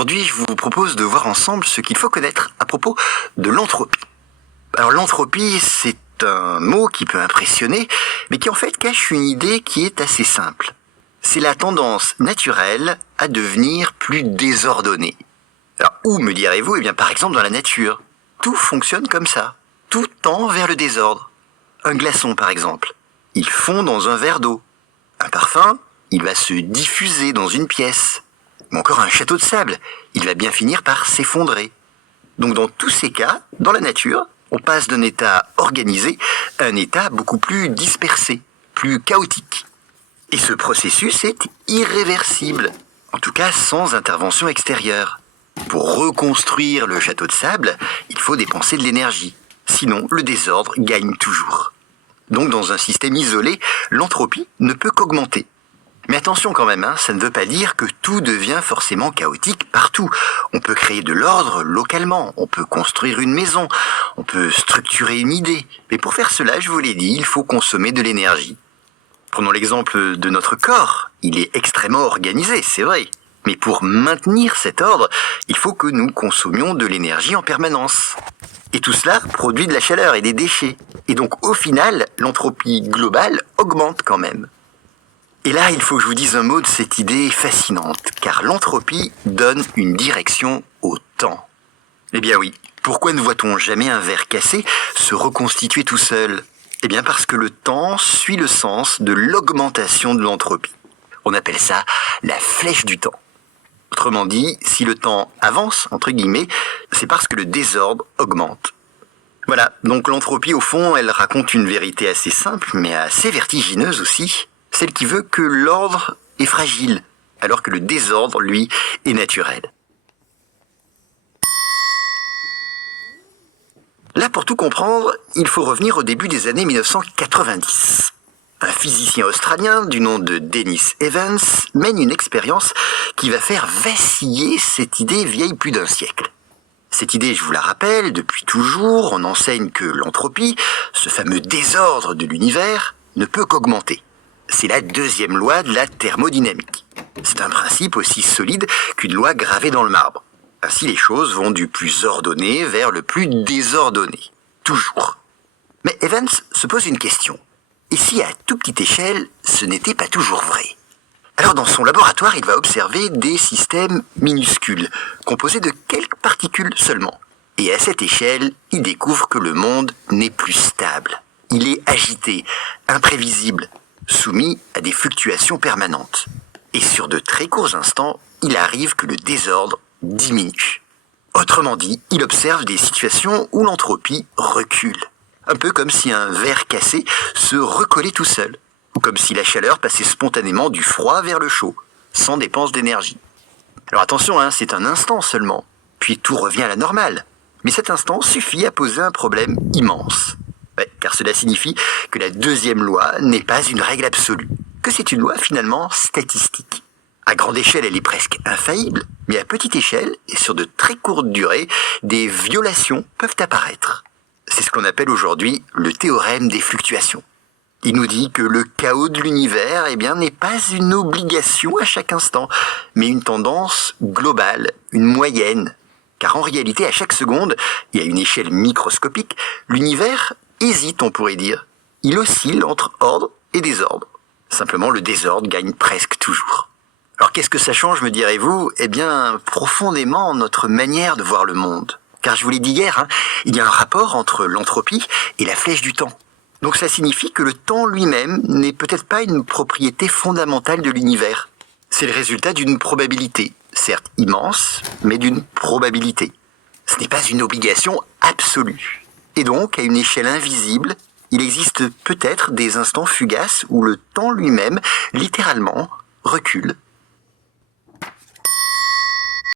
Aujourd'hui, je vous propose de voir ensemble ce qu'il faut connaître à propos de l'entropie. Alors l'entropie, c'est un mot qui peut impressionner, mais qui en fait cache une idée qui est assez simple. C'est la tendance naturelle à devenir plus désordonnée. Alors où, me direz-vous? Eh bien par exemple dans la nature. Tout fonctionne comme ça. Tout tend vers le désordre. Un glaçon par exemple. Il fond dans un verre d'eau. Un parfum, il va se diffuser dans une pièce. Ou encore un château de sable, il va bien finir par s'effondrer. Donc dans tous ces cas, dans la nature, on passe d'un état organisé à un état beaucoup plus dispersé, plus chaotique. Et ce processus est irréversible, en tout cas sans intervention extérieure. Pour reconstruire le château de sable, il faut dépenser de l'énergie. Sinon, le désordre gagne toujours. Donc dans un système isolé, l'entropie ne peut qu'augmenter. Mais attention quand même, ça ne veut pas dire que tout devient forcément chaotique partout. On peut créer de l'ordre localement, on peut construire une maison, on peut structurer une idée. Mais pour faire cela, je vous l'ai dit, il faut consommer de l'énergie. Prenons l'exemple de notre corps. Il est extrêmement organisé, c'est vrai. Mais pour maintenir cet ordre, il faut que nous consommions de l'énergie en permanence. Et tout cela produit de la chaleur et des déchets. Et donc au final, l'entropie globale augmente quand même. Et là, il faut que je vous dise un mot de cette idée fascinante, car l'entropie donne une direction au temps. Eh bien oui, pourquoi ne voit-on jamais un verre cassé se reconstituer tout seul? Eh bien parce que le temps suit le sens de l'augmentation de l'entropie. On appelle ça la flèche du temps. Autrement dit, si le temps avance, entre guillemets, c'est parce que le désordre augmente. Voilà, donc l'entropie au fond, elle raconte une vérité assez simple, mais assez vertigineuse aussi. Celle qui veut que l'ordre est fragile, alors que le désordre, lui, est naturel. Là, pour tout comprendre, il faut revenir au début des années 1990. Un physicien australien du nom de Dennis Evans mène une expérience qui va faire vaciller cette idée vieille plus d'un siècle. Cette idée, je vous la rappelle, depuis toujours, on enseigne que l'entropie, ce fameux désordre de l'univers, ne peut qu'augmenter. C'est la deuxième loi de la thermodynamique. C'est un principe aussi solide qu'une loi gravée dans le marbre. Ainsi, les choses vont du plus ordonné vers le plus désordonné. Toujours. Mais Evans se pose une question. Et si à toute petite échelle, ce n'était pas toujours vrai? Alors dans son laboratoire, il va observer des systèmes minuscules, composés de quelques particules seulement. Et à cette échelle, il découvre que le monde n'est plus stable. Il est agité, imprévisible, soumis à des fluctuations permanentes. Et sur de très courts instants, il arrive que le désordre diminue. Autrement dit, il observe des situations où l'entropie recule. Un peu comme si un verre cassé se recollait tout seul, ou comme si la chaleur passait spontanément du froid vers le chaud, sans dépense d'énergie. Alors attention, c'est un instant seulement, puis tout revient à la normale. Mais cet instant suffit à poser un problème immense. Ouais, car cela signifie que la deuxième loi n'est pas une règle absolue, que c'est une loi finalement statistique. À grande échelle, elle est presque infaillible, mais à petite échelle, et sur de très courtes durées, des violations peuvent apparaître. C'est ce qu'on appelle aujourd'hui le théorème des fluctuations. Il nous dit que le chaos de l'univers, n'est pas une obligation à chaque instant, mais une tendance globale, une moyenne. Car en réalité, à chaque seconde, et à une échelle microscopique, l'univers hésite, on pourrait dire. Il oscille entre ordre et désordre. Simplement, le désordre gagne presque toujours. Alors qu'est-ce que ça change, me direz-vous? Profondément notre manière de voir le monde. Car je vous l'ai dit hier, il y a un rapport entre l'entropie et la flèche du temps. Donc ça signifie que le temps lui-même n'est peut-être pas une propriété fondamentale de l'univers. C'est le résultat d'une probabilité, certes immense, mais d'une probabilité. Ce n'est pas une obligation absolue. Et donc, à une échelle invisible, il existe peut-être des instants fugaces où le temps lui-même, littéralement, recule